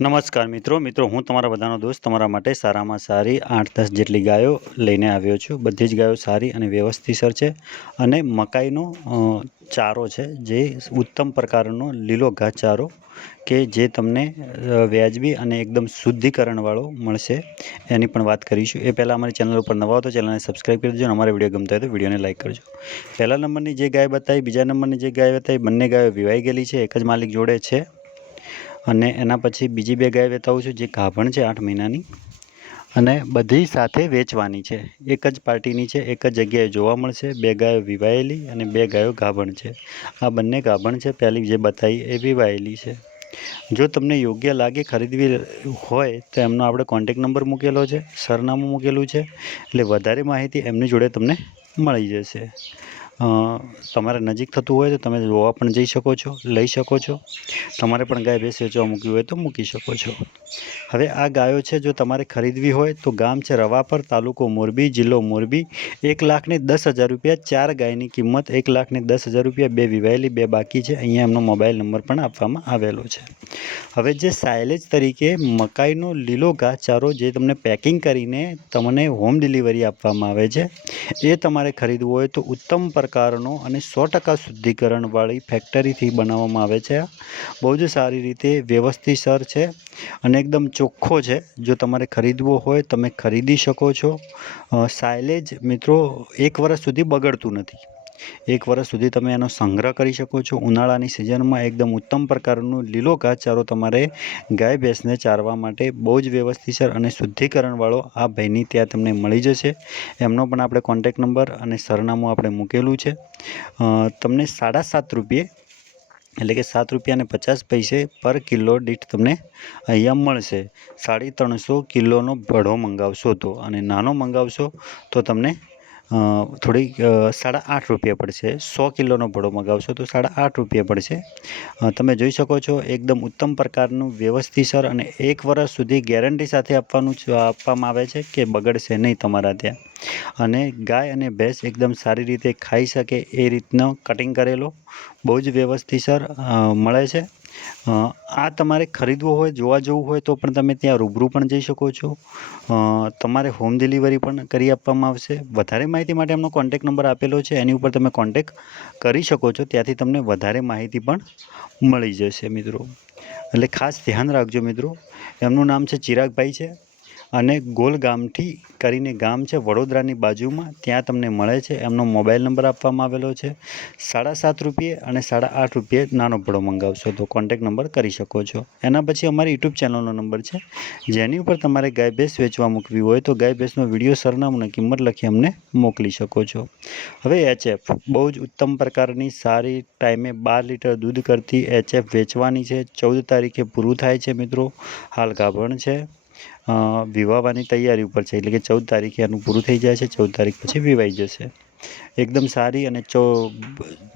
નમસ્કાર મિત્રો હું તમારા બધાનો દોસ્ત તમારા માટે સારામાં સારી 8-10 જેટલી ગાયો લઈને આવ્યો છું। બધી જ ગાયો સારી અને વ્યવસ્થિતસર છે અને મકાઈનો ચારો છે જે ઉત્તમ પ્રકારનો લીલો ઘાસચારો કે જે તમને વ્યાજબી અને એકદમ શુદ્ધિકરણવાળો મળશે એની પણ વાત કરીશું। એ પહેલાં અમારી ચેનલ ઉપર નવા હો તો ચેનલને સબસ્ક્રાઈબ કરી દેજો અને અમારા વિડીયો ગમતા હોય તો વિડીયોને લાઈક કરજો। પહેલા નંબરની જે ગાય બતાવી, બીજા નંબરની જે ગાય બતાવી, બંને ગાયો વિવાઈ ગયેલી છે, એક જ માલિક જોડે છે। અને એના પછી બીજી બે ગાય બતાવું છું જે ગાભણ છે 8 મહિનાની અને બધી સાથે વેચવાની છે। એક જ પાર્ટીની છે, એક જ જગ્યાએ જોવા મળશે। બે ગાયો વિવાયેલી અને બે ગાયો ગાભણ છે। આ બંને ગાભણ છે, પહેલી જે બતાવી એ વિવાયેલી છે। જો તમને યોગ્ય લાગે ખરીદવી હોય તો એમનો આપણે કોન્ટેક નંબર મૂકેલો છે, સરનામું મૂકેલું છે, એટલે વધારે માહિતી એમની જોડે તમને મળી જશે। તમારે નજીક થતું હોય તો તમે જોવા પણ જઈ શકો છો, લઈ શકો છો। તમારે પણ ગાય ભેંસ વેચવા મૂકવી હોય તો મૂકી શકો છો। હવે આ ગાયો છે, જો તમારે ખરીદવી હોય તો ગામ છે રવાપર, તાલુકો મોરબી, જિલ્લો મોરબી। 1,10,000 રૂપિયા, 4 ગાયની કિંમત 1,10,000 રૂપિયા। બે વિવાયેલી, બે બાકી છે। અહીંયા એમનો મોબાઈલ નંબર પણ આપવામાં આવેલો છે। હવે જે સાયલેજ તરીકે મકાઈનો લીલો ઘાસચારો જે તમને પેકિંગ કરીને તમને હોમ ડિલિવરી આપવામાં આવે છે, એ તમારે ખરીદવું હોય તો ઉત્તમ પ્રકારનો અને 100% શુદ્ધિકરણવાળી ફેક્ટરીથી બનાવવામાં આવે છે। બહુ જ સારી રીતે વ્યવસ્થિતસર છે અને એકદમ ચોખ્ખો છે। જો તમારે ખરીદવો હોય તમે ખરીદી શકો છો। સાયલેજ મિત્રો 1 વર્ષ સુધી બગડતું નથી। 1 વર્ષ સુધી તમે એનો સંગ્રહ કરી શકો છો। ઉનાળાની સિઝનમાં એકદમ ઉત્તમ પ્રકારનું લીલો ઘાસચારો તમારે ગાય ભેંસને ચારવા માટે બહુ જ વ્યવસ્થિતસર અને શુદ્ધિકરણવાળો આ ભાઈની ત્યાં તમને મળી જશે। એમનો પણ આપણે કોન્ટેક નંબર અને સરનામું આપણે મૂકેલું છે। તમને 7.5 રૂપિયે એટલે કે 7 રૂપિયા અને 50 પૈસે પર કિલો દીઠ તમને અહીંયા મળશે। 350 કિલોનો ભડો મંગાવશો તો, અને નાનો મંગાવશો તો તમને થોડી 8.5 રૂપિયા પડશે। 100 કિલોનો ભડો મંગાવશો તો 8.5 રૂપિયા પડશે। તમે જોઈ શકો છો એકદમ ઉત્તમ પ્રકારનું વ્યવસ્થિતસર અને 1 વર્ષ સુધી ગેરંટી સાથે આપવામાં આવે છે કે બગડશે નહીં તમારા ત્યાં। અને ગાય અને ભેંસ એકદમ સારી રીતે ખાઈ શકે એ રીતનો કટિંગ કરેલો બહુ જ વ્યવસ્થિતસર મળે છે। આ તમારે ખરીદવો હોય, જોવા જવું હોય તો પણ તમે ત્યાં રૂબરૂ પણ જઈ શકો છો। તમારે હોમ ડિલિવરી પણ કરી આપવામાં આવશે। વધારે માહિતી માટે એમનો કોન્ટેક નંબર આપેલો છે, એની ઉપર તમે કોન્ટેક કરી શકો છો। ત્યાંથી તમને વધારે માહિતી પણ મળી જશે મિત્રો। એટલે ખાસ ધ્યાન રાખજો મિત્રો। એમનું નામ છે ચિરાગભાઈ છે અને ગોલ ગામથી કરીને ગામ છે વડોદરાની બાજુમાં, ત્યાં તમને મળે છે। એમનો મોબાઈલ નંબર આપવામાં આવેલો છે। 7.5 રૂપિયે અને 8.5 રૂપિયે નાનો ભડો મંગાવશો તો કોન્ટેક નંબર કરી શકો છો। એના પછી અમારી યુટ્યુબ ચેનલનો નંબર છે, જેની ઉપર તમારે ગાય ભેંસ વેચવા મૂકવી હોય તો ગાય ભેંસનો વિડીયો, સરનામું અને કિંમત લખી અમને મોકલી શકો છો। હવે HF બહુ જ ઉત્તમ પ્રકારની સારી ટાઈમે 12 લીટર દૂધ કરતી HF વેચવાની છે। 14 તારીખે પૂરું થાય છે મિત્રો। હાલ ગાભણ છે, વિવાહવાની તૈયારી ઉપર છે, એટલે કે 14 તારીખે એનું પૂરું થઈ જાય છે। 14 તારીખ પછી વિવાઈ જશે। એકદમ સારી અને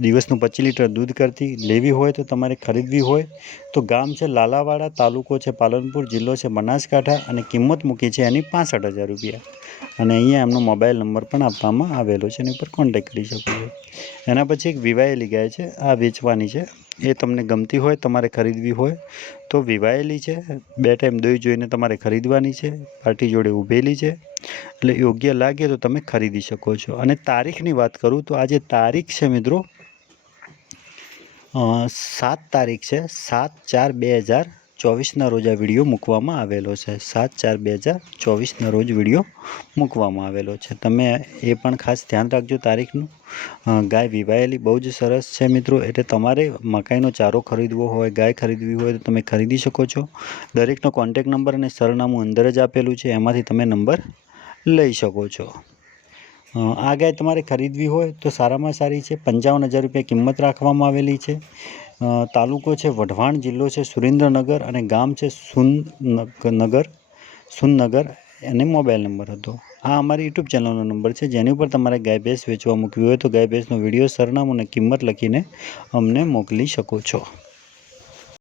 દિવસનું 25 લીટર દૂધ કરતી લેવી હોય તો તમારે ખરીદવી હોય તો ગામ છે લાલાવાડા, તાલુકો છે પાલનપુર, જિલ્લો છે બનાસકાંઠા અને કિંમત મૂકી છે એની 65,000 રૂપિયા। અને અહીંયા એમનો મોબાઈલ નંબર પણ આપવામાં આવેલો છે, એની ઉપર કોન્ટેક કરી શકો છો। એના પછી એક વિવાયેલી ગાય છે, આ વેચવાની છે। એ તમને ગમતી હોય, તમારે ખરીદવી હોય તો વિવાયેલી છે, 2 ટાઈમ દોઈ જોઈને તમારે ખરીદવાની છે। પાર્ટી જોડે ઊભેલી છે, એટલે યોગ્ય લાગે તો તમે ખરીદી શકો છો। અને તારીખની વાત કરું તો આજે તારીખ છે મિત્રો 7 તારીખ છે, 7/4/2024ના રોજ આ વિડીયો મૂકવામાં આવેલો છે। 7/4/2024ના રોજ વિડીયો મૂકવામાં આવેલો છે। તમે એ પણ ખાસ ધ્યાન રાખજો તારીખનું। ગાય વિવાયેલી બહુ જ સરસ છે મિત્રો। એટલે તમારે મકાઈનો ચારો ખરીદવો હોય, ગાય ખરીદવી હોય તો તમે ખરીદી શકો છો। દરેકનો કોન્ટેક નંબર અને સરનામું અંદર જ આપેલું છે, એમાંથી તમે નંબર લઈ શકો છો। આ ગાય તમારે ખરીદવી હોય તો સારામાં સારી છે। 55,000 રૂપિયા કિંમત રાખવામાં આવેલી છે। તાલુકો છે વઢવાણ, જિલ્લો છે સુરેન્દ્રનગર અને ગામ છે સુનનગર અને મોબાઈલ નંબર હતો। આ અમારી યુટ્યુબ ચેનલનો નંબર છે, જેની ઉપર તમારે ગાય ભેંસ વેચવા મૂકવી હોય તો ગાય ભેંસનો વિડીયો, સરનામું અને કિંમત લખીને અમને મોકલી શકો છો।